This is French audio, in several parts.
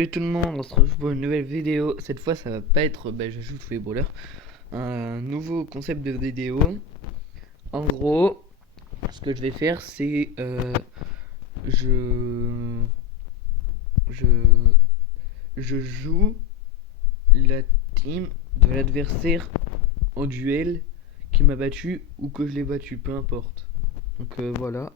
Salut tout le monde, on se retrouve pour une nouvelle vidéo. Cette fois, ça va pas être je joue tous les brawlers. Un nouveau concept de vidéo. En gros, ce que je vais faire, c'est je je je joue la team de l'adversaire en duel qui m'a battu ou que je l'ai battu, peu importe. Donc voilà.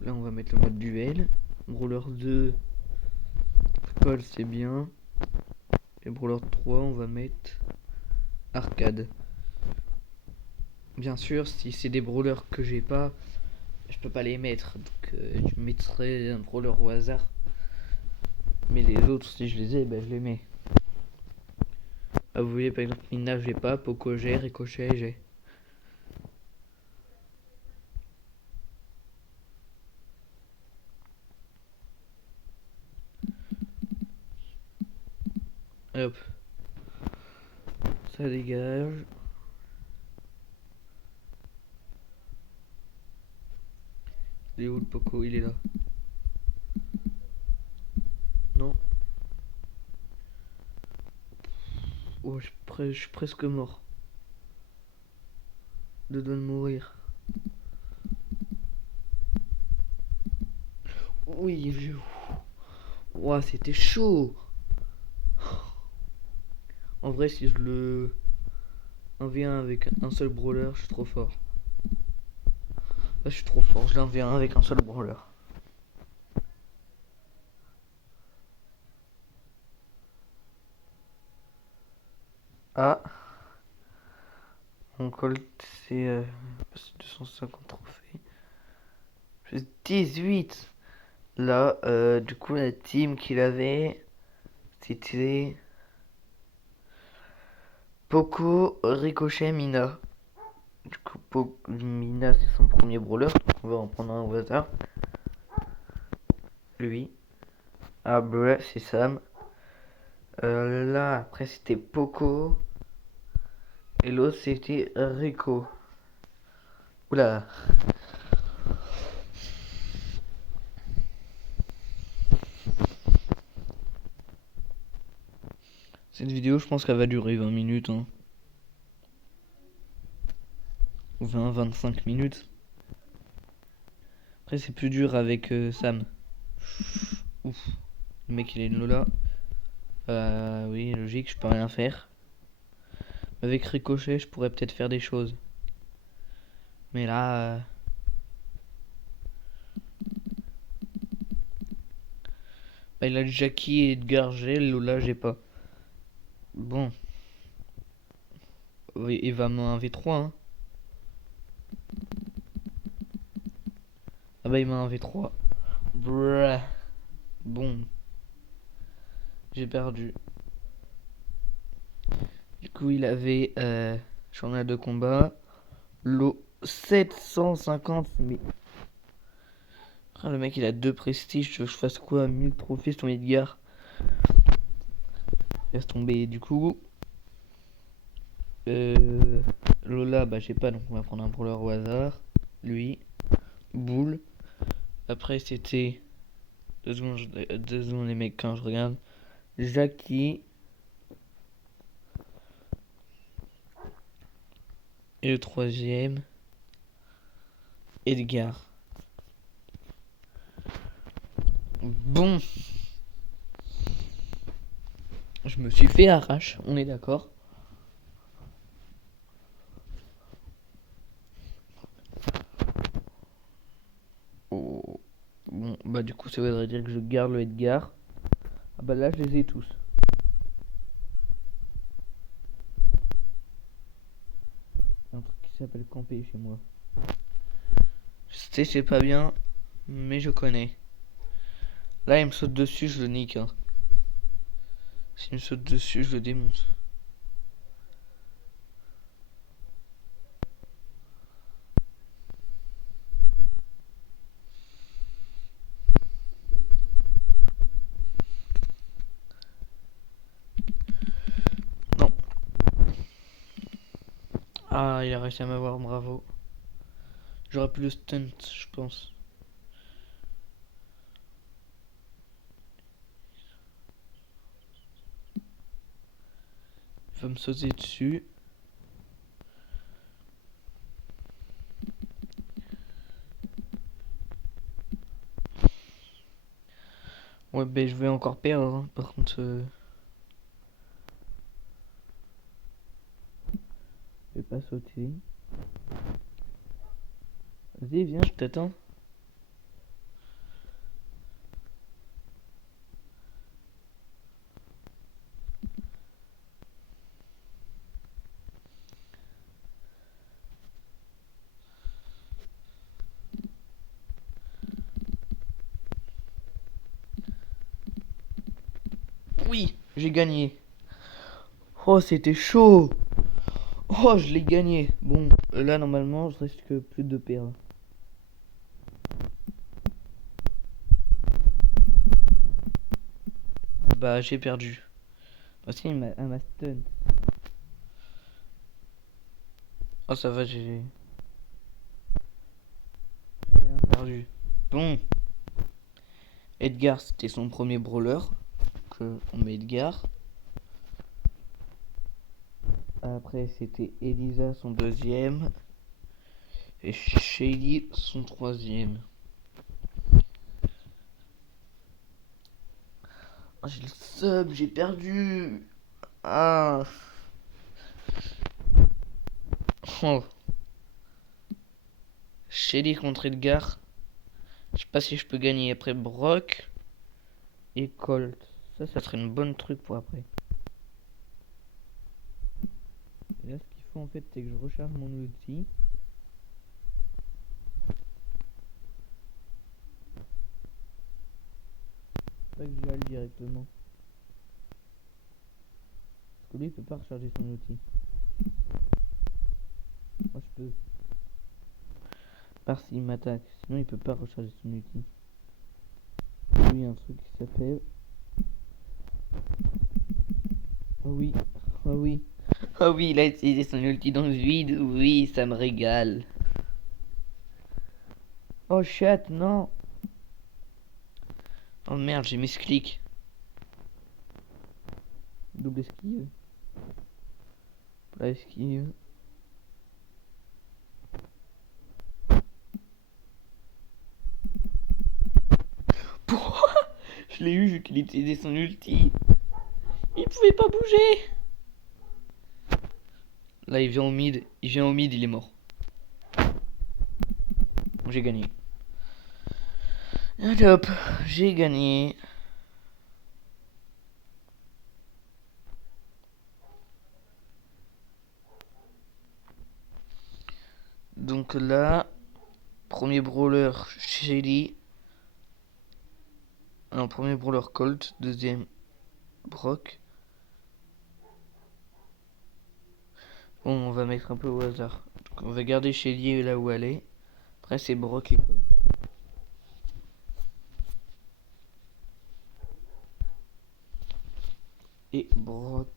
Là, on va mettre le mode duel. Brawler 2, call, c'est bien. Et Brawler 3, on va mettre arcade. Bien sûr, si c'est des brawlers que j'ai pas, je peux pas les mettre. Donc je mettrai un brawler au hasard. Mais les autres, si je les ai, je les mets. Ah, vous voyez, par exemple, Mina, j'ai pas. Poco, j'ai. Ricochet, j'ai. Hop. Ça dégage. Il est où le Poco? Il est là. Non. Oh, je suis presque mort. De doigt de mourir. Oui, vieux. Ouah, c'était chaud. En vrai, si je le 1v1 avec un seul brawler, je suis trop fort. Là, je suis trop fort. Je l'ai 1v1 avec un seul brawler. Ah. Mon Colt, c'est 250 trophées. Plus 18. Là, du coup, la team qu'il avait, c'était Poco, Ricochet, Mina. Du coup, Mina, c'est son premier brawler. Donc on va en prendre un au hasard. Lui. Ah, bah, c'est Sam. Là, après, c'était Poco. Et l'autre, c'était Rico. Oula. Cette vidéo, je pense qu'elle va durer 20 minutes. Hein. 20-25 minutes. Après, c'est plus dur avec Sam. Ouf. Le mec, il est une Lola. Oui, logique, je peux rien faire. Avec Ricochet, je pourrais peut-être faire des choses. Mais là... il a Jackie et Edgar, j'ai. Lola, j'ai pas. Bon. Oui, il va me 1v3. Hein. Ah il m'a 1v3. Bruh. Bon. J'ai perdu. Du coup, il avait journal de combat. Lot 750 000. Ah, le mec, il a 2 prestiges. Tu veux que je fasse quoi? 1000 trophées sur Edgar. Laisse tomber. Du coup... Lola, j'ai pas, donc on va prendre un brawler au hasard. Lui. Boule. Après, c'était... 2 secondes, les mecs, quand je regarde. Jackie. Et le troisième, Edgar. Bon. Je me suis fait arrache, on est d'accord. Oh. Bon, du coup, ça voudrait dire que je garde le Edgar. Ah là, je les ai tous. Un truc qui s'appelle camper chez moi. Je sais, c'est pas bien, mais je connais. Là, il me saute dessus, je le nique. Hein. S'il me saute dessus, je le démonte. Non. Ah, il a réussi à m'avoir, bravo. J'aurais pu le stunt, je pense. va me sauter dessus. Ouais, ben je vais encore perdre, hein. Par contre, je vais pas sauter. Vas-y, viens, je t'attends. Oui, j'ai gagné. Oh, c'était chaud. Oh, je l'ai gagné. Bon, là, normalement, je risque plus de perdre. Ah bah, j'ai perdu. Voici un m'a stun. Oh, ça va, j'ai rien perdu. Bon, Edgar, c'était son premier brawler. Donc, on met Edgar. Après, c'était Elisa, son deuxième. Et Shelly, son troisième. Oh, j'ai le sub, j'ai perdu. Ah. Oh. Shelly contre Edgar. Je sais pas si je peux gagner après Brock et Colt. Ça serait une bonne truc pour après. Et là, ce qu'il faut en fait, c'est que je recharge mon ulti. Pas que j'y aille directement. Parce que lui, il peut pas recharger son outil. Moi, je peux. Par s'il m'attaque. Sinon, il peut pas recharger son outil. Lui, il y a un truc qui s'appelle. Oh oui. Oh oui. Oh oui, il a utilisé son ulti dans le vide. Oui, ça me régale. Oh chat, non. Oh merde, j'ai mis ce clic. Double esquive. Plat esquive. Pourquoi? Je l'ai eu vu qu'il utilisait son ulti. Il pouvait pas bouger. Là, il vient au mid. Il vient au mid, il est mort. J'ai gagné. Allez hop, j'ai gagné. Donc là, premier brawler Shelly. Non, premier brawler Colt. Deuxième Brock. Bon, on va mettre un peu au hasard. Donc, on va garder Shelly là où elle est. Après, c'est Brock et Colt. Et Brock.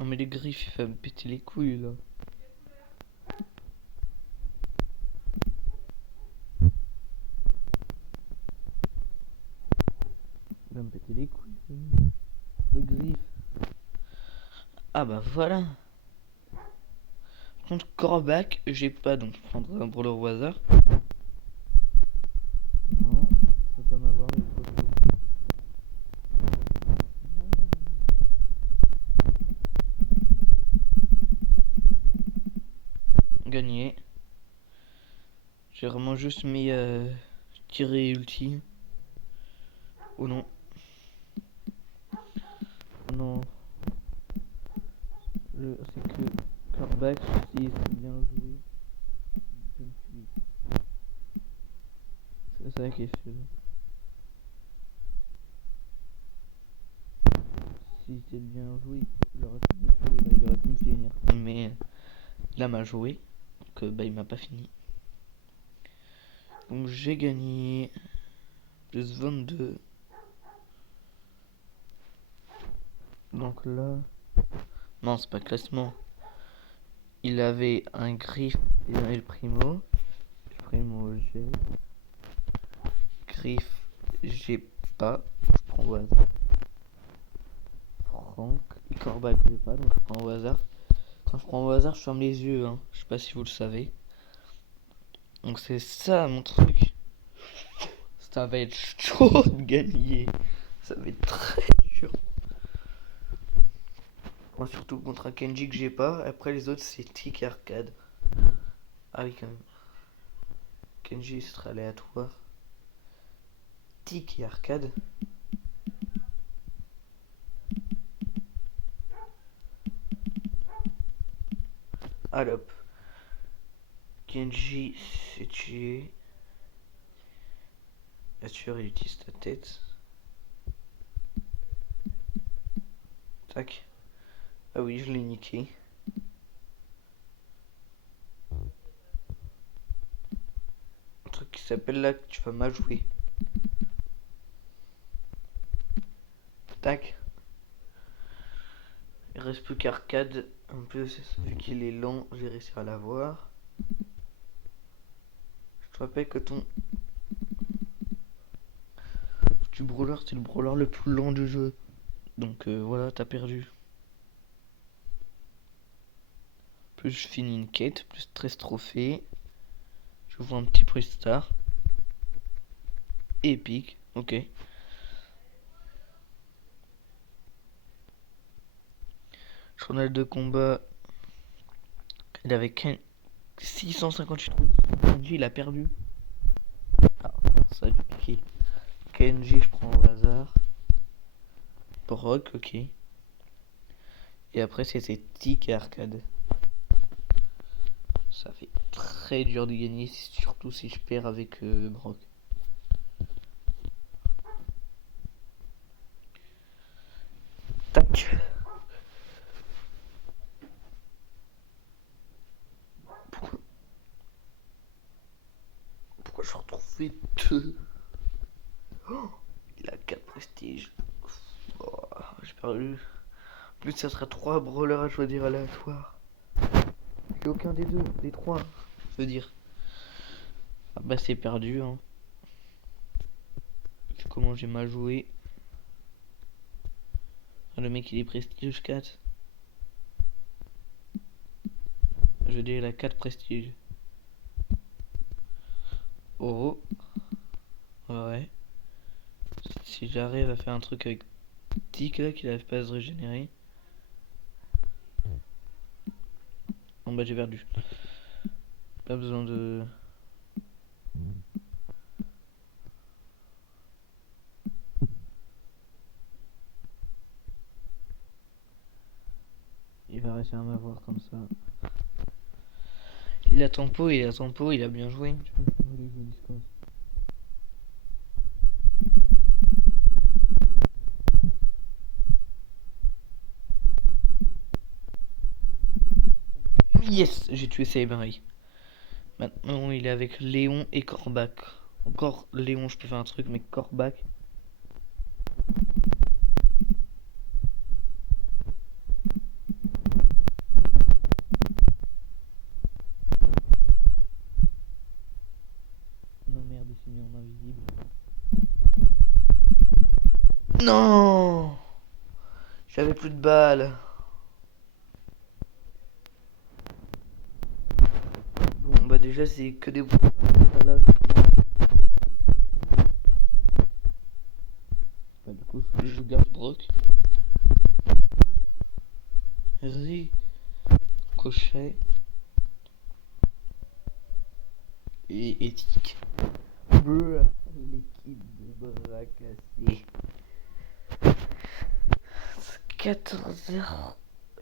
Non mais les griffes, il va me péter les couilles là. Il va me péter les couilles. Le griffe. Ah bah voilà. Par contre, Corbac, j'ai pas, donc je prendrai un brawler au hasard. Non, je peux pas m'avoir les photos. Gagné. J'ai vraiment juste mis tirer ulti. Oh non. Non. C'est que Corbac, si c'est bien joué, je me suis. C'est ça qui est sûr. Si c'est bien joué, Il aurait pu me jouer, là, il aurait pu me finir. Mais là, m'a joué, que bah il m'a pas fini. Donc j'ai gagné plus 22. Donc là, non, c'est pas classement. Il avait un griffe et un El Primo. El Primo, j'ai. Griffe, j'ai pas. Je prends au hasard. Franck. Et Corbac, j'ai pas, donc je prends au hasard. Quand je prends au hasard, je ferme les yeux. Hein. Je sais pas si vous le savez. Donc c'est ça mon truc. Ça va être chaud de gagner. Ça va être très dur. Moi, surtout contre un Kenji que j'ai pas. Après, les autres, c'est Tic et Arcade. Ah oui, quand même. Kenji, c'est très aléatoire. Tic et Arcade. Allop. Kenji, c'est tué. La tueur, il utilise ta tête. Tac. Ah oui, je l'ai niqué. Un truc qui s'appelle là que tu vas mal jouer. Tac. Il reste plus qu'Arcade. Un peu, vu qu'il est lent, j'ai réussi à l'avoir. Je te rappelle que ton petit brawler, c'est le brawler le plus lent du jeu. Donc voilà, t'as perdu. Plus je finis une quête, plus 13 trophées. Je vois un petit prix star. Épique, ok. Journal de combat. Il avait 658 trophées. Kenji, il a perdu. Ah, ça a dû piquer. Kenji, je prends au hasard. Brock, ok. Et après, c'était Tic et Arcade. Ça fait très dur de gagner, surtout si je perds avec Brock. Tac. Pourquoi je suis retrouvé 2? Oh, il a 4 prestiges. Oh, j'ai perdu. Plus ça sera 3 brawlers à choisir aléatoire. J'ai aucun des deux, des 3. Je veux dire. Ah bah c'est perdu hein. Comment j'ai mal joué. Ah, le mec il est prestige 4. Je veux dire il a 4 prestiges. Oh. Ouais. Si j'arrive à faire un truc avec Tic là qu'il n'arrive pas à se régénérer. Bon bah j'ai perdu. Pas besoin de... Il va réussir à m'avoir comme ça. Il a tempo, il a bien joué. Tu peux faire les jeux Discord. Yes, j'ai tué Saberry. Maintenant il est avec Léon et Corbac. Encore Léon, je peux faire un truc, mais Corbac. Non merde, il s'est mis en invisible. Non, j'avais plus de balles. Bon bah déjà c'est que des boules. Là, bah, du coup je garde Brock. Ricochet et éthique. Brr, l'équipe de bras cassés. 14h,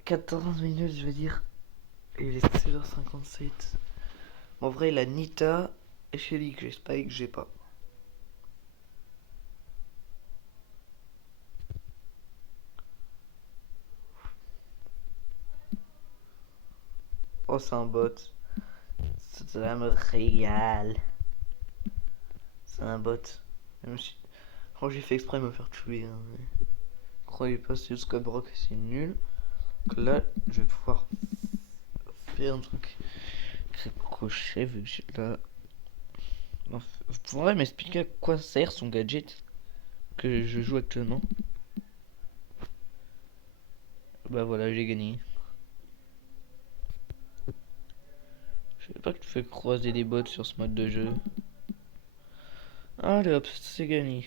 14 minutes je veux dire. Et il est 16h57. En vrai la Nita et Shelly que j'ai Spike j'ai pas. Oh, c'est un bot. Ça me régale. C'est un bot. Oh, j'ai fait exprès de me faire tuer. Hein, mais... Croyez pas, c'est juste code rock, c'est nul. Donc là, je vais pouvoir faire un truc crochet vu que j'ai là. Vous pourrez m'expliquer à quoi sert son gadget que je joue actuellement? Bah voilà, j'ai gagné. Je sais pas que tu fais croiser des bots sur ce mode de jeu. Allez hop, c'est gagné.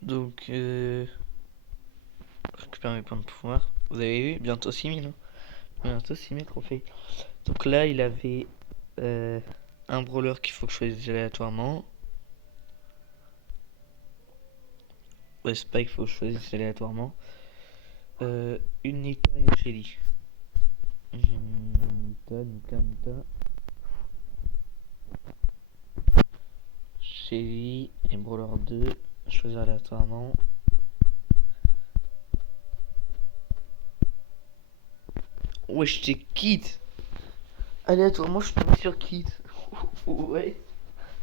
Donc, récupère mes points de pouvoir. Vous avez vu, bientôt 6000. Hein, bientôt 6000 trophées. Donc là, il avait un brawler qu'il faut que je choisisse aléatoirement. Ouais, c'est pas qu'il faut que je choisisse aléatoirement. Une Nita et une Shelly. Nita. Shelly et brawler 2. Choisir aléatoirement. Ouais, je t'ai quitte. Aléatoirement, je suis tombé sur Kit. Ouais,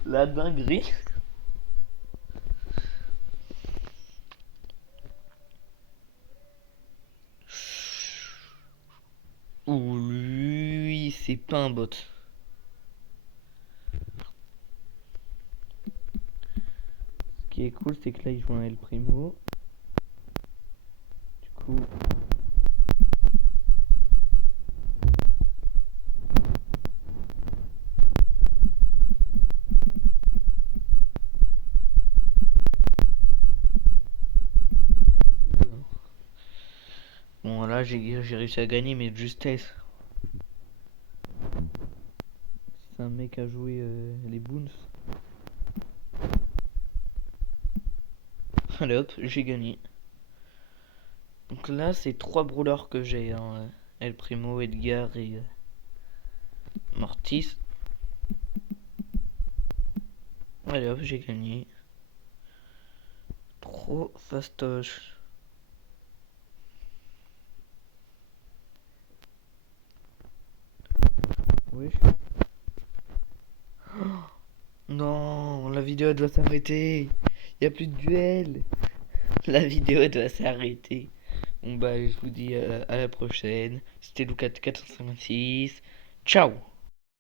la dinguerie. Ouh, lui, c'est pas un bot. Ce qui est cool, c'est que là, il joue un El Primo. Du coup... Bon, là, j'ai réussi à gagner, mais de justesse. C'est un mec à jouer les boons. Allez hop, j'ai gagné. Donc là, c'est 3 brawlers que j'ai. Hein. El Primo, Edgar et Mortis. Allez hop, j'ai gagné. Trop fastoche. Oui. Oh, non, la vidéo doit s'arrêter. Il y a plus de duel. La vidéo doit s'arrêter. Bon bah je vous dis à la prochaine. C'était Lucas456. Ciao.